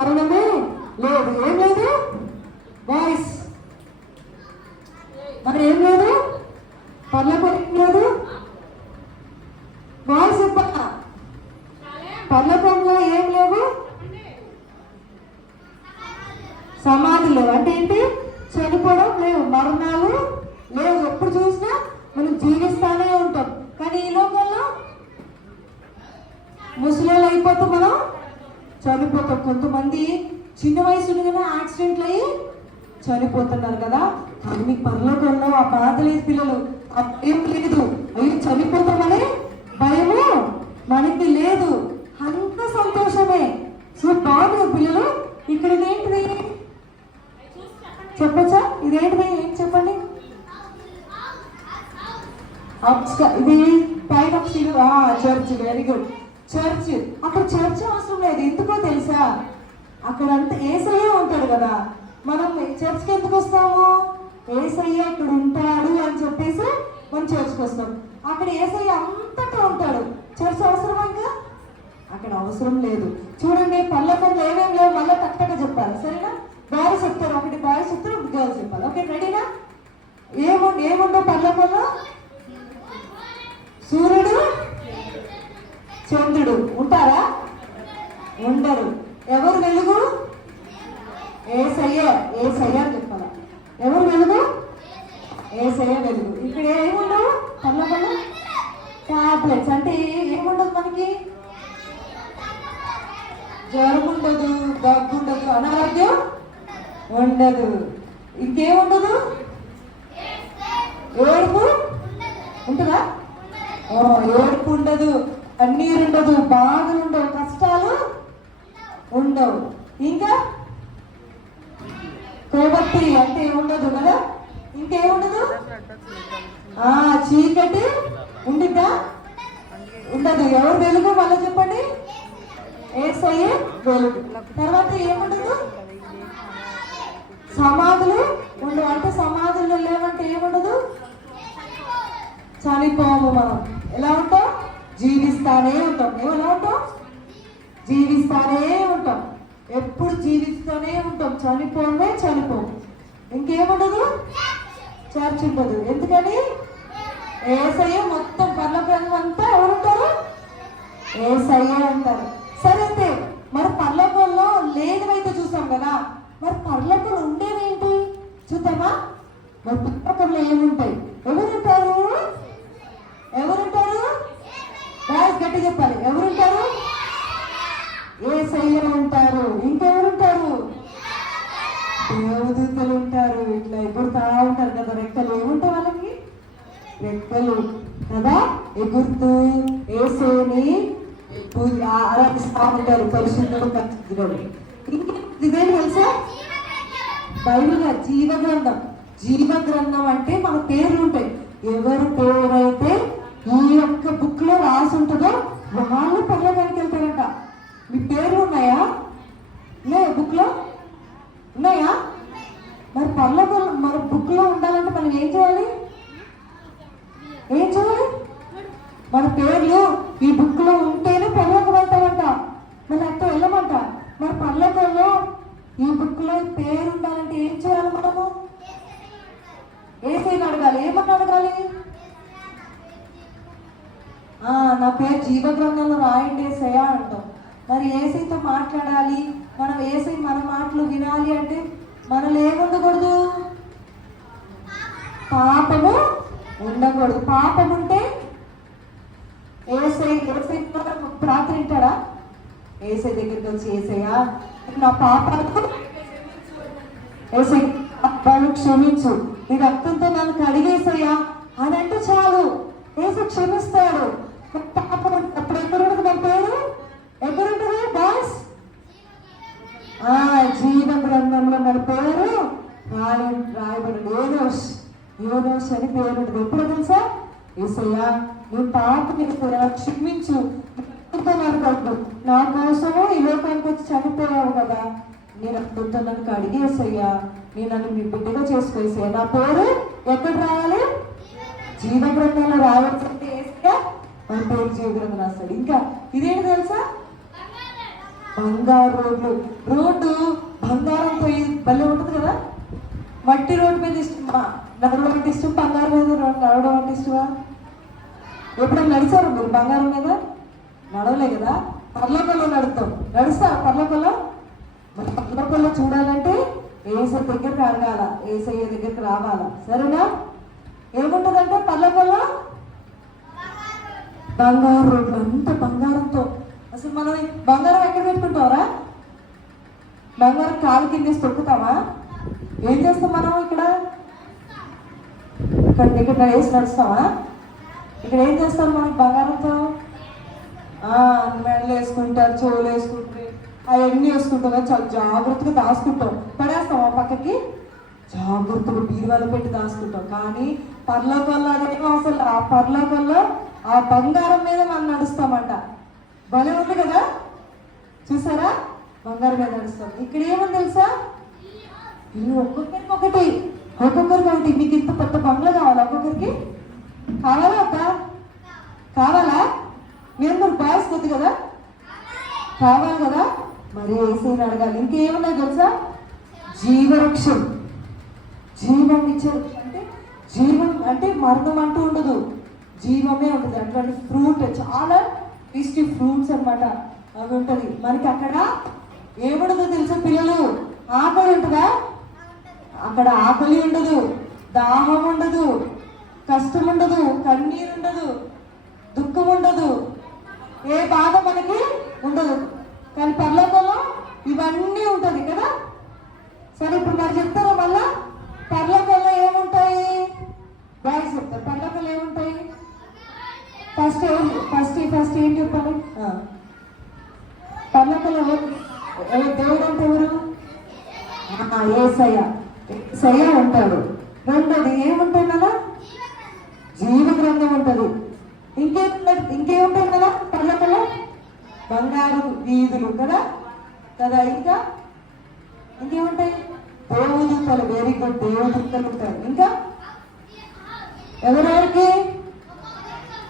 మరణమే లేదు. ఏం లేదు బాయ్స్, మరి ఏం లేదు పర్లోకం ఏం లేదు బాయ్స్. చెప్పా పర్లోకంలో ఏం లేవు, సమాధులు అంటే ఏంటి, చనిపోవడం లేవు, మరణాలు లేవు. ఎప్పుడు చూసినా మనం జీవిస్తానే ఉంటాం. కానీ ఈ లోకంలో ముసలోళ్ళు అయిపోతూ మనం చనిపోతాం. కొంతమంది చిన్న వయసులోనే యాక్సిడెంట్లు అయ్యి చనిపోతున్నారు కదా. కానీ మీకు పరలోకంలో ఆ బాధ లేదు పిల్లలు, ఆ భయం లేదు. అయ్యో చనిపోతామనే భయము మనకి లేదు, అంత సంతోషమే. సో బాగుంది పిల్లలు. ఇక్కడ ఇదేంటిది చెప్పచ్చా? ఇదేంటిది ఏం చెప్పండి? ఇది పైన చర్చ్. Very good, church. అక్కడ చర్చ్ అవసరం లేదు. ఎందుకో తెలుసా? అక్కడ అంతా యేసయ్య ఉంటాడు కదా. మనం చర్చ్కి ఎందుకు వస్తాము? యేసయ్య ఇక్కడ ఉంటాడు అని చెప్పేసి మనం చర్చ్కి వస్తాం. అక్కడ యేసయ్య అంతటా ఉంటాడు. చర్చ్ అవసరమా? ఇంకా అక్కడ అవసరం లేదు. చూడండి, పల్లకంలో ఏమేమి లేవు మళ్ళీ తక్కువగా చెప్పాలి, సరేనా? బాయ్స్ చెప్తారు, ఒకటి బాయ్స్ చెప్తారు, ఒకటి గర్ల్స్ చెప్పాలి. ఓకే, రెడీనా? ఏముండవు పల్లకంలో? సూర్యుడు చంద్రుడు ఉంటారా? ఉండరు. ఎవరు వెలుగు? యేసయ్య. యేసయ్య అని చెప్పాలా? ఎవరు వెలుగు? యేసయ్య వెలుగు. ఇక్కడ ఏముండవు పల్లకంలో? టాబ్లెట్స్. అంటే ఏముండదు మనకి? జ్వరం ఉండదు, దగ్గు ఉండదు, అనారోగ్యం ఉండదు. ఇంకేముండదు? ఏడుపు ఉంటుందా? ఏడుపు ఉండదు, కన్నీరు ఉండదు, బాధలు ఉండవు, కష్టాలు ఉండవు. ఇంకా కోబట్టి అంటే ఉండదు కదా. ఇంకేముండదు? చీకటి ఉండిద్దా? ఉండదు. ఎవరు వెలుగు? మళ్ళీ చెప్పండి. యేసయ్య వెలుగు. తర్వాత ఏముండదు? సమాధులు ఉండవు. అంటే సమాధులు లేవంటే ఏముండదు? చనిపోము. మనం ఎలా ఉంటాం? జీవిస్తానే ఉంటాం. ఎలా ఉంటాం? జీవిస్తానే ఉంటాం. ఎప్పుడు జీవిస్తూనే ఉంటాం. చనిపోము. ఇంకేముండదు? చర్చ్ ఉండదు. ఎందుకని? యేసయ్య మొత్తం పరలోకం అంతా ఎవరుంటారు? యేసయ్య అంటారు. సరే, అయితే మరి పరలోకంలో లేనివైతే చూసాం కదా, మరి పరలోకంలో ఉండేవేంటి చూద్దామా? మరి పరలోకంలో ఏముంటాయి? ఎవరుంటారు? గట్టి చెప్పాలి. ఎవరుంటారు? యేసయ్య ఉంటారు. ఇంకెవరుంటారు? దేవదూతలు ఉంటారు. ఇట్లా ఎగురుతా ఉంటారు కదా, రెక్కలు. ఏముంటాయి వాళ్ళకి? రెక్కలు కదా, ఎగురుతూ యేసుని ఆరాధిస్తా ఉంటారు. పరిశుద్ధుడు. ఇదేం తెలుసా? బైబిల్ జీవగ్రంథం. జీవగ్రంథం అంటే మన పేర్లు ఉంటాయి. ఎవరి పేరైతే ఈ యొక్క బుక్ లో రాసి ఉంటుందో వాళ్ళు పరలోకానికి వెళ్తారంట. మీ పేర్లు ఉన్నాయా? లే, బుక్ లో ఉన్నాయా? మరి పరలోకం మన బుక్ లో ఉండాలంటే మనం ఏం చేయాలి? మన పేర్లు ఈ బుక్ లో ఉంటేనే పరలోకం వెళ్తామంట. మరి అట్లా వెళ్ళమంట. మరి పరలోకంలో ఈ బుక్ లో పేరు ఉండాలంటే ఏం చేయాలి? మనము యేసయ్యని అడగాలి. ఏమని అడగాలి? నా పేరు జీవగ్రంథంలో రాయండి యేసయ్య అంటాం. మరి యేసయ్యతో మాట్లాడాలి, మనం యేసయ్య మన మాటలు వినాలి అంటే మనలో ఏముండకూడదు? పాపము ఉండకూడదు. పాపం ఉంటే యేసయ్య ప్రార్థన వింటాడా? యేసయ్య దగ్గరికి వచ్చి యేసయ్య నా పాపాలు క్షమించు, నీ రక్తంతో నన్ను కడిగేసయ్యా అని అంటే చాలు, యేసు క్షమిస్తాడు. పాపం అప్పుడు ఎక్కడుంటుంది మన పేరు? ఎక్కడుంటుంది బాస్? జీవ గ్రంథంలో మన పేరు రాయబడి యోనోష్ అని పేరు ఉంటుంది. ఎప్పుడు తెలుసా? యేసయ్యా నీ పాపని క్షమించు, నా కోసము ఈ లోకానికి వచ్చి చనిపోయావు కదా, నీ రక్తంతో నన్ను అడిగేసయ్యా, నీ నన్ను నీ బిడ్డగా చేసుకోసయ్యా. నా పేరు ఎక్కడ రాయాలి? జీవ గ్రంథంలో రావాల్సింటే వేస్తే మన పేరు జీవ గ్రంథం రాస్తాడు. ఇంకా ఇదేంటి తెలుసా? బంగారు రోడ్లు. రోడ్డు బంగారంతో భలే ఉంటుంది కదా. మట్టి రోడ్డు మీద ఇష్టమా నడవడం అంటే ఇష్టం, బంగారం మీద నడవడం అంటే ఇష్టమా? ఎప్పుడైనా నడిచారు మీరు బంగారం మీద? నడవలే కదా. పర్లోకల్లో నడుస్తారా పర్లోకల్లో? మరి పర్లోకల్లో చూడాలంటే ఏసై దగ్గరికి అడగాల, ఏసయ్య దగ్గరికి రావాలా, సరేనా? ఏముంటుందంటే పర్లోకల్లో బంగారు రోడ్లు, అంత బంగారంతో. అసలు మనం బంగారం ఎక్కడ పెట్టుకుంటావరా? బంగారం కాలు కిందేసి తొక్కుతామా? ఏం చేస్తాం మనం? ఇక్కడ వేసి నడుస్తామా? ఇక్కడ ఏం చేస్తాం మనం బంగారంతో? మెడలు వేసుకుంటారు, చెవులు వేసుకుంటారు, అవన్నీ వేసుకుంటాం కదా, చాలా జాగ్రత్తగా దాచుకుంటాం. పడేస్తాం ఆ పక్కకి, జాగ్రత్తగా బీరువాలో పెట్టి దాచుకుంటాం. కానీ పర్లోకల్లో అదేమో అసలు ఆ పర్లోకల్లో ఆ బంగారం మీద మనం నడుస్తామంట. భలే ఉంది కదా, చూసారా? బంగారం మీద నడుస్తాం. ఇక్కడ ఏమని తెలుసా? ఇల్లు ఒక్కొక్కరికి ఒకటి. మీకు ఇంత పెద్ద బంగ్లా కావాలా? ఒక్కొక్కరికి కావాలా అక్క? కావాలా? మీ అందరు బాయ్స్ కొద్ది కదా, కావాలి కదా. మరి ఏసీని అడగాలి. ఇంకేమున్నాయి తెలుసా? జీవవృక్షం, జీవం ఇచ్చే అంటే జీవం అంటే మరణం అంటూ ఉండదు, జీవమే ఉంటుంది. అటువంటి ఫ్రూట్, చాలా టేస్టీ ఫ్రూట్స్ అనమాట, అవి ఉంటుంది. మనకి అక్కడ ఏముండదో తెలుసా పిల్లలు? ఆకలి ఉంటుందా? అక్కడ ఆకలి ఉండదు, దాహం ఉండదు, కష్టం ఉండదు, కన్నీరు ఉండదు, దుఃఖం ఉండదు, ఏ బాధ మనకి ఉండదు. కానీ పర్లోకంలో ఇవన్నీ ఉంటుంది కదా. సరే, ఇప్పుడు మరి చెప్తారా మళ్ళా? పర్లోకంలో ఏముంటాయి? బాయ్స్ చెప్తారు. పర్లోకంలో ఏముంటాయి? ఫస్ట్ ఏం చెప్పాలి? పర్లోకంలో దేవుడు అంటే ఎవరు? ఏసయ్య ఉంటాడు. రెండోది ఏముంటాయి కదా? జీవ గ్రంథం ఉంటుంది. ఇంకేముంటాయి కదా పర్లోకంలో? బంగారు వీధులు కదా. ఇంకా ఇంకేముంటాయి? దేవదూతలు. వెరీ గుడ్, దేవదూతలు ఉంటారు. ఇంకా ఎవరెవరికి?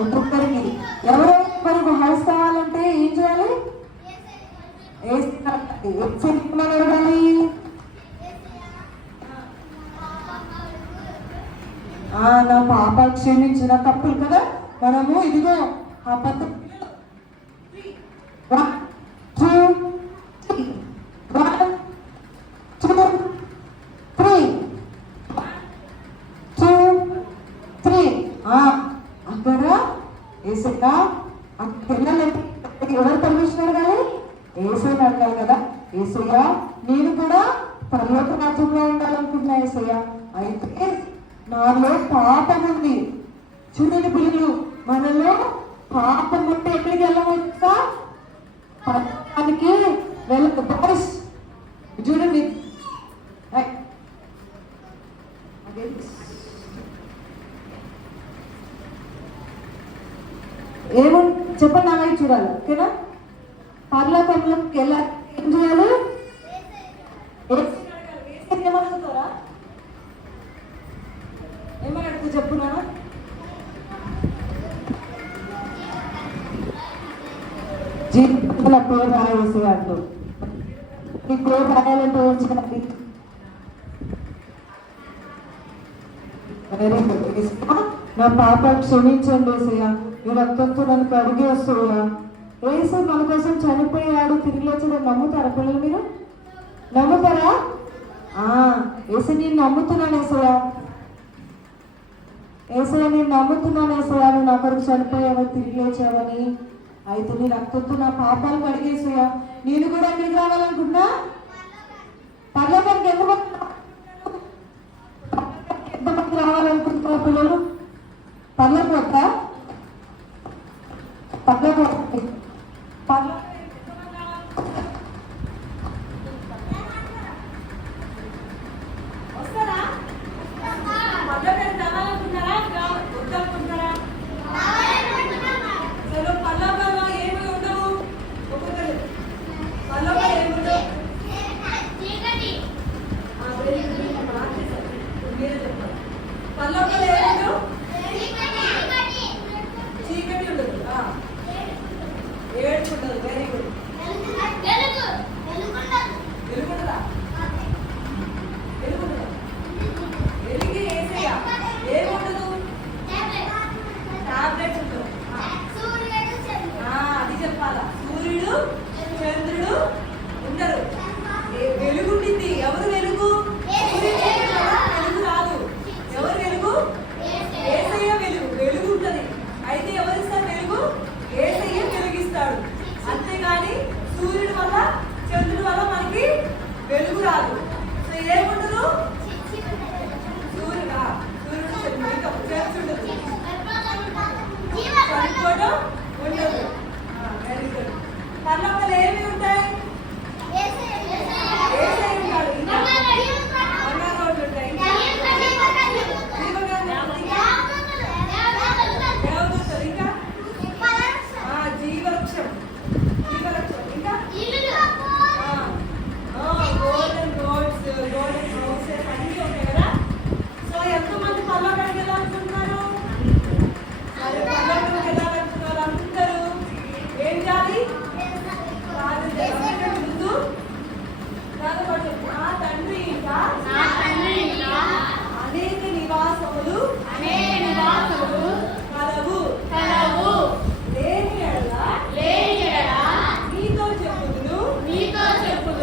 ఒక్కొక్కరికి. ఎవరెవరికి హౌస్ కావాలంటే ఏం చేయాలి? ఏమని అడగాలి? నా పాప క్షమించిన తప్పులు కదా. మనము ఇదిగో ఆ పద్ధతి 1 2 3 1 2 3 2 3 అక్కడ ఏసయ్య ఎవరు పర్మిషన్ అడగాలి? ఏసయ్యని అడగాలి కదా. ఏసయ్య, నేను కూడా పరలోక రాజ్యంలో ఉండాలనుకుంటున్నా ఏసయ్య. అయితే నాలో పాపం ఉంది. చూడండి పిల్లలు, మనలో పాపం ఉంటే ఎక్కడికి వెళ్ళవచ్చా? పరలోకానికి వెళ్ళదు. బాయ్స్ చూడండి, ఏమో చెప్పండి, నా వైపు చూడాలి, ఓకేనా? పరలోకంలోకి వెళ్ళాలి, ఏం చేయాలి? ఏమడుగుతారా? ఏమని అడుగు చెప్పున్నానా? జీవితంలో పేరు రాయేసేవాళ్ళు. ఈ పేరు రాయాలంటే ఏం చేయాలి? నా పాప క్షమించండి ఏసయ్య, ఈ రక్తంతో నన్ను కడిగి వస్తున్నా. ఏసు మన కోసం చనిపోయాడు, తిరిగి లేచాడు. నమ్ముతారా పిల్లలు? మీరు నమ్ముతారా? ఏసయ్య, నేను నమ్ముతున్నాను ఏసయ్య. ఏసయ్య, నేను నమ్ముతున్నాను ఏసయ్య, నువ్వు నా కొరకు చనిపోయావని, తిరిగి లేచావని. అయితే నీ రక్తంతో నా పాపాలు కడిగేసయ్యా. నేను కూడా ఎక్కడికి రావాలనుకుంటున్నా? పర్లోకానికి ఎంతమంది రావాలనుకుంటున్నా పిల్లలు? పర్లోక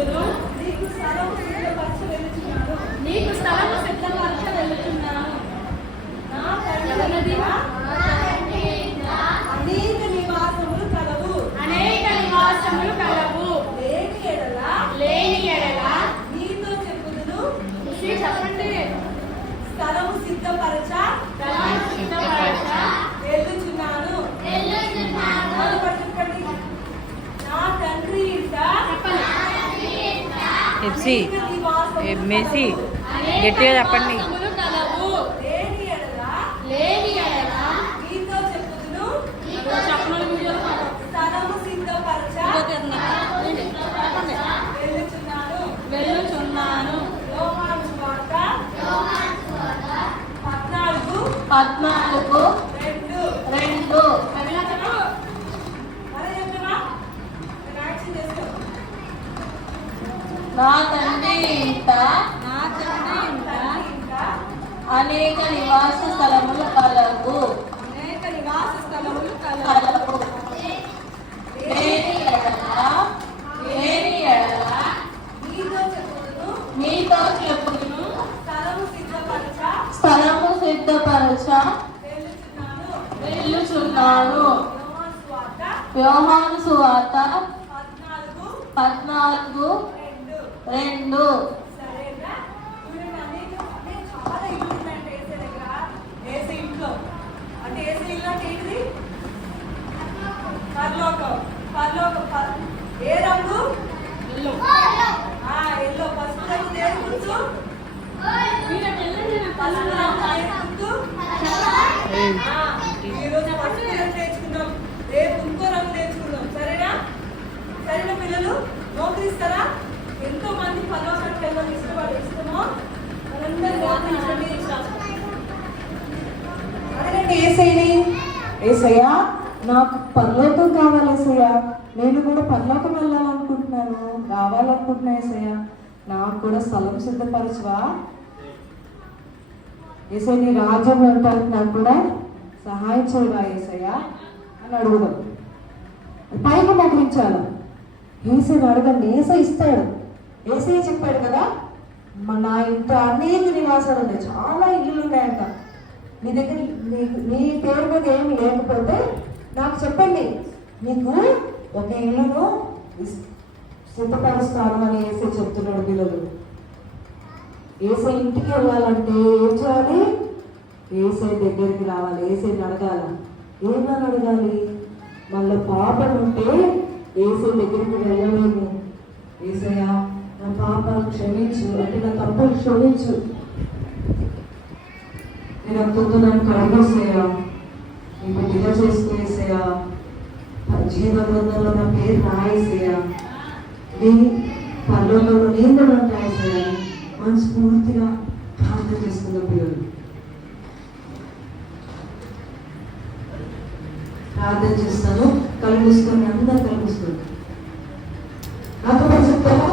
చెప్పుదును. నీకు స్థలము సిద్ధపరచ వెళ్ళుచున్నాను. నీకు స్థలము సిద్ధపరచ వెళ్ళుచున్నాను. నా తండ్రి అనేక నివాసములు కలవు. అనేక నివాసములు కలవు. లేని ఎడల నీతో చెప్పుదును. చెప్పండి. స్థలము సిద్ధపరచ వెళ్ళుచున్నాను. చెప్పండి. నా తండ్రి ఇంట మెస్సి గట్టిగా చెప్పండి. లేని ఎడల నీతో చెప్పుదును. స్థలము సిద్ధపరచ వెళ్ళుచున్నాను. యోహాను సువార్త 14:2. అదే చెప్పనా? నేను యాక్షన్ చేసుకో. నా తండ్రి ఇంట అనేక నివాస స్థలములు కలవు. లేని ఎడల నీతో చెప్పుదును. స్థలము సిద్ధపరచ వెళ్ళుచున్నాను. యోహాను సువార్త 14:2. సరేనా? చూడండి, అన్నీ చాలా ఇంప్రూవ్మెంట్ ఏసీ దగ్గర. ఏసీ ఇంట్లో అంటే ఏసీ ఇల్లు అంటే ఏంటిది? పరలోకం. ఏ రంగు? ఎల్లో. పసుపు రంగు దేని గుర్తు? ఈరోజు పసుపు రంగు నేర్చుకుందాం, రేపు ఇంకో రంగు నేర్చుకుందాం. సరేనా పిల్లలు? మోకరిస్తారా? ఎంతో మంది పరలోకానికి వెళ్ళాలని ఇష్టమో మనందరూ మోకరించండి. అడగండి ఏసయ్యని. ఏసయ్యా, నాకు పరలోకం కావాలి ఏసయ్యా. నేను కూడా పరలోకం వెళ్ళాలనుకుంటున్నాను, రావాలనుకుంటున్నా ఏసయ్యా. నాకు కూడా స్థలం సిద్ధపరచవా ఏసయ్య? నీ రాజ్యంలో ఉండడానికి నాకు కూడా సహాయం చేయవా ఏసయ్యా అని అడుగుదాం. పైకి మోకరించాలి. ఏసైని అడగండి, ఏసై ఇస్తాడు. ఏసై చెప్పాడు కదా, నా ఇంట్లో అనేక నివాసాలు ఉన్నాయి, చాలా ఇల్లులు ఉన్నాయంట. మీ దగ్గర నీ పేరు మీద ఏమి లేకపోతే నాకు చెప్పండి, నీకు ఒక ఇల్లును సిద్ధపరుస్తాను అని ఏసై చెప్తున్నాడు. పిల్లలు ఏసై ఇంటికి వెళ్ళాలంటే ఏం చేయాలి? ఏసై దగ్గరికి రావాలి, ఏసైని అడగాల. ఏమని అడగాలి? మళ్ళీ పాపం ఉంటే ఏసై దగ్గరికి వెళ్ళలేము. ఏసయ్యా, నా పాపాలు క్షమించు, అంటే నా తప్పులు క్షమించు, నేను రక్తంతో నన్ను కడిగేసేయా, నీకు నిజ చేసుకునేసేయా, జీవగ్రంథంలో నా పేరు రాయేసేయా, నీ పరలోకంలో నేను కూడా రాయేసేయా. మనస్ఫూర్తిగా ప్రార్థన చేసుకున్న పిల్లలు ప్రార్థన చేస్తాను. కళ్ళు మూసుకొని అందరూ కలుగుస్తుంది. నాతో పరిశుద్ధంగా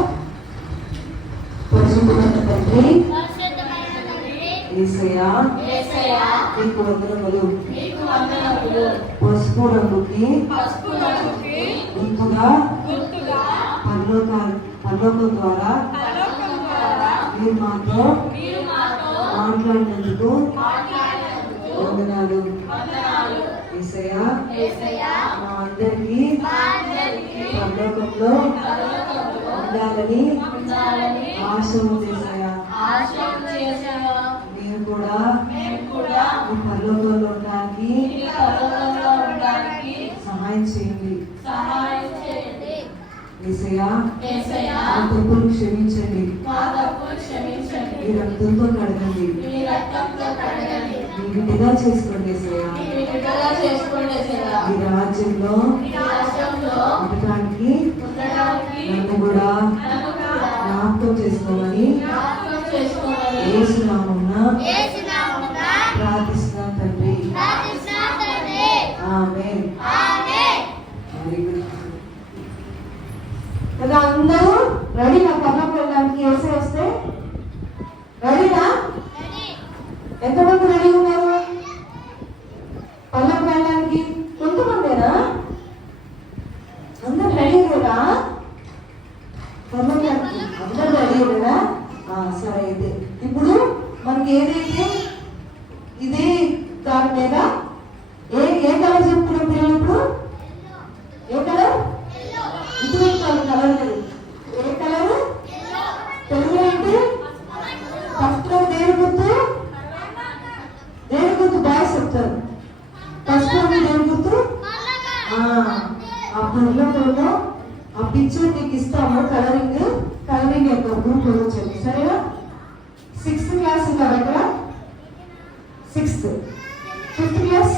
పరిశుద్ధమైన తండ్రి యేసయ్యా, నీకు వందనములు. పసుపు రంగుకి గుర్తుగా పరలోకం ద్వారా మీరు మాతో మాట్లాడినందుకు వందనాలు. యేసయ్యా, మా అందరికీ పరలోకంలో ఉండాలని ఆశ ఉంది. మేము కూడా మీ పరలోకంలో ఉండడానికి సహాయం చేయండి. యేసయ్యా, మా తప్పులు క్షమించండి, మీ రక్తంతో కడగండి, మీ బిడ్డగా చేసుకోండి. యేసయ్యా, ఈ రాజ్యంలో ఉండటానికి నన్ను కూడా జ్ఞాపకం చేసుకోమని యేసు నామమున ప్రార్థిస్తున్నాను తండ్రి. ఆమేన్. Very good. కదా అందరూ రెడీనా? పర్లోకి వెళ్ళడానికి యేసు వస్తే రెడీనా? ఎంతమంది రెడీ ఉన్నారు పర్లోకి వెళ్ళడానికి? కొంతమందేనా? అందరు రెడీ కదా? పర్లోకి సరే అయితే ఇప్పుడు మనకి ఏదైతే ఇది దాని మీద ఏ కలర్ చెప్తున్నాం పిల్లలు ఇప్పుడు? ఏ కలర్? ఇటువంటి కలర్ ఏ కలర్? తెలుగులో ఏంటి? ఫస్ట్ లో దేని గుర్తు? దేని గుర్తు? బాయ్స్ చెప్తారు. ఫస్ట్ లో దేని గుర్తు? ఆ పుల్లతో ఆ పిక్చర్ నీకు ఇస్తాము. కలరింగ్ యొక్క గ్రూప్ వచ్చేది. సరేనా? 6th క్లాస్ ఉన్నారు అక్కడ. 6th 5th class